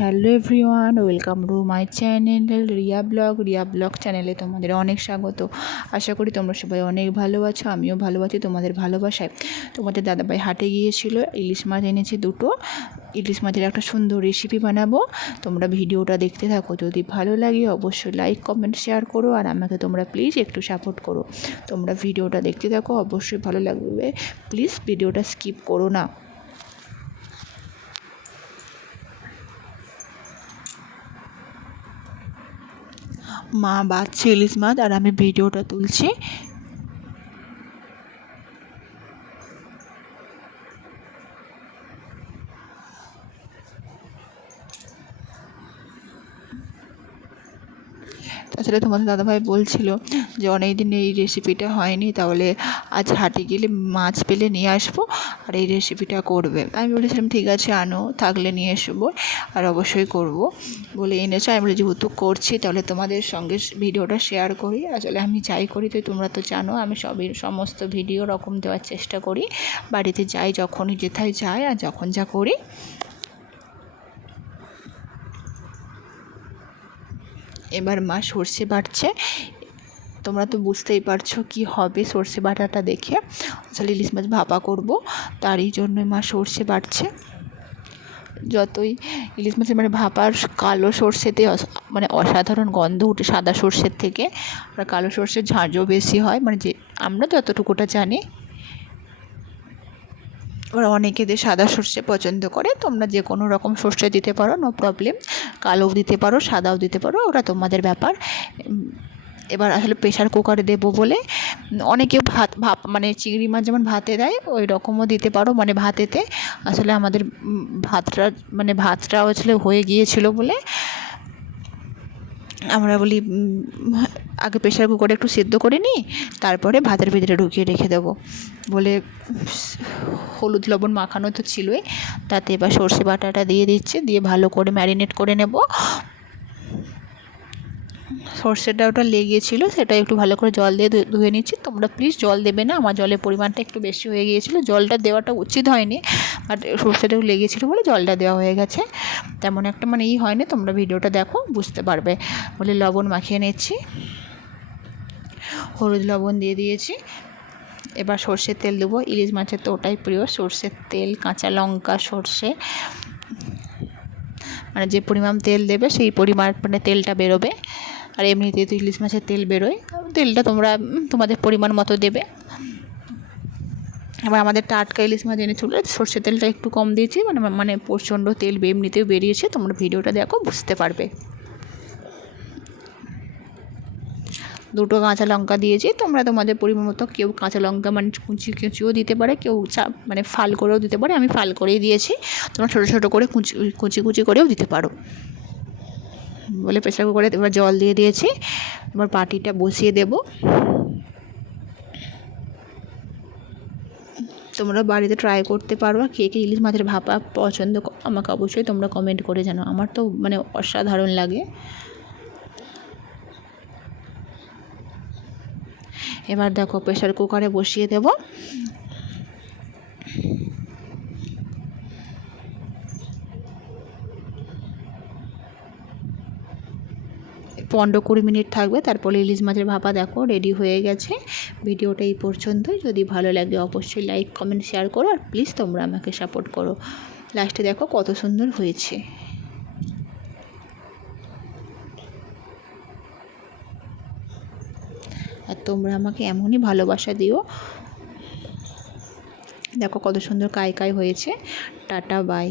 Hello everyone, welcome to my channel Riya vlog. Riya vlog চ্যানেলে তোমাদের অনেক স্বাগত। আশা করি তোমরা সবাই অনেক ভালো আছো, আমিও ভালো আছি তোমাদের ভালোবাসায়। তোমাদের দাদাভাই হাটে গিয়েছিল, ইলিশ মাছ এনেছে দুটো। ইলিশ মাছের একটা সুন্দর রেসিপি বানাবো। তোমরা ভিডিওটা দেখতে থাকো, যদি ভালো লাগে অবশ্যই লাইক কমেন্ট শেয়ার করো আর আমাকে তোমরা প্লিজ একটু সাপোর্ট করো। তোমরা ভিডিওটা দেখতে থাকো, অবশ্যই ভালো লাগবে। প্লিজ ভিডিওটা স্কিপ করো না। মা বাচ্ছে ইলিশ মাছ আর আমি ভিডিওটা তুলছি। তাছাড়া তোমাদের দাদাভাই বলছিল যে অনেক দিন এই রেসিপিটা হয়নি, তাহলে আজ হাটে গেলে মাছ পেলে নিয়ে আসব আর এই রেসিপিটা করবে। আমি বলেছিলাম, ঠিক আছে, আনো, থাকলে নিয়ে আসব আর অবশ্যই করব। বলে এনেছো। আমি বলে যেহেতু করছি, তাহলে তোমাদের সঙ্গে ভিডিওটা শেয়ার করি। আসলে আমি যাই করি, তো তোমরা তো জানো, আমি সবই, সমস্ত ভিডিও রকম দেওয়ার চেষ্টা করি। বাড়িতে যাই, যখনই যেথায় যাই আর যখন যা করি এবার মা সর্ষে বাটছে। তোমরা তো বুঝতেই পারছ কি হবে সর্ষে বাটাটা দেখে। আসলে ইলিশ মাছ ভাপা করব। তারই জন্যই মা সর্ষে বাটছে। যতই ইলিশ মাছের মানে ভাপার কালো সর্ষেতে মানে অসাধারণ গন্ধ উঠে সাদা সর্ষের থেকে। আর কালো সর্ষের ঝাঁঝও বেশি হয়। মানে যে, আমরা যতটুকুটা জানি। ওরা অনেকেদের সাদা সর্ষে পছন্দ করে। তোমরা যে কোনো রকম সর্ষে দিতে পারো নো প্রবলেম কালোও দিতে পারো, সাদাও দিতে পারো ওটা তোমাদের ব্যাপার। এবার আসলে প্রেশার কুকারে দেবো বলে। অনেকে ভাত, ভাপ মানে চিংড়ি মাছ যেমন ভাতে দেয়, ওই রকমও দিতে পারো মানে ভাতেতে। আসলে আমাদের ভাতটা মানে ভাতটা আসলে হয়ে গিয়েছিল বলে। আমরা বলি আগে প্রেশার কুকারে একটু সেদ্ধ করে নিই, তারপরে ভাতের ভিতরে ঢুকিয়ে রেখে দেবো। বলে হলুদ লবণ মাখানো তো ছিলই, তাতে এবার সর্ষে বাটাটা দিয়ে দিচ্ছে, দিয়ে ভালো করে ম্যারিনেট করে নেব। সর্ষেটা ওটা লেগেছিলো, সেটা একটু ভালো করে জল দিয়ে ধুয়ে নিচ্ছি। তোমরা প্লিজ জল দেবে না, আমার জলের পরিমাণটা একটু বেশি হয়ে গিয়েছিল। জলটা দেওয়াটা উচিত হয়নি বাট সর্ষেটাও লেগেছিলো বলে জলটা দেওয়া হয়ে গেছে। তেমন একটা মানে ই হয়নি, তোমরা ভিডিওটা দেখো, বুঝতে পারবে। বলে লবণ মাখিয়ে নিচ্ছি। হলুদ লবণ দিয়ে দিয়েছি। এবার সর্ষের তেল দেবো। ইলিশ মাছের তো ওটাই প্রিয়, সর্ষের তেল, কাঁচা লঙ্কা, সর্ষে। মানে যে পরিমাণ তেল দেবে, সেই পরিমাণ মানে তেলটা বেরোবে। আর এমনিতে তো ইলিশ মাছের তেল বেরোয়। তেলটা তোমরা তোমাদের পরিমাণ মতো দেবে। এবার আমাদের টাটকা ইলিশ মাছ এনেছিল, সর্ষের তেলটা একটু কম দিয়েছি মানে মানে প্রচণ্ড তেল এমনিতেও বেরিয়েছে, তোমরা ভিডিওটা দেখো, বুঝতে পারবে। দুটো কাঁচা লঙ্কা দিয়েছি, তোমরা তোমাদের পরিমাণ মতো কেউ কাঁচা লঙ্কা মানে কুচি কুচিও দিতে পারে, কেউ চাপ মানে ফাল করেও দিতে পারে, আমি ফাল করেই দিয়েছি, তোমরা ছোটো ছোটো করে কুচি কুচি কুচি করেও দিতে পারো। বলে প্রেশার কুকারে এবার জল দিয়ে দিয়েছি। এবার পাটিটা বসিয়ে দেব। তোমরা বাড়িতে ট্রাই করতে পারো। কে কে ইলিশ মাছের ভাপা পছন্দ আমাকে অবশ্যই তোমরা কমেন্ট করে জানো আমার তো মানে অসাধারণ লাগে। এবার দেখো প্রেশার কুকারে বসিয়ে দেব। পনেরো কুড়ি মিনিট থাকবে। তারপরে ইলিশ মাছের ভাপা দেখো রেডি হয়ে গেছে। ভিডিওটা এই পর্যন্তই। যদি ভালো লাগে অবশ্যই লাইক কমেন্ট শেয়ার করো। আর প্লিজ তোমরা আমাকে সাপোর্ট করো। লাস্টে দেখো কত সুন্দর হয়েছে। আর তোমরা আমাকে এমনই ভালোবাসা দিও। দেখো কত সুন্দর কায় কায় হয়েছে। Tata bye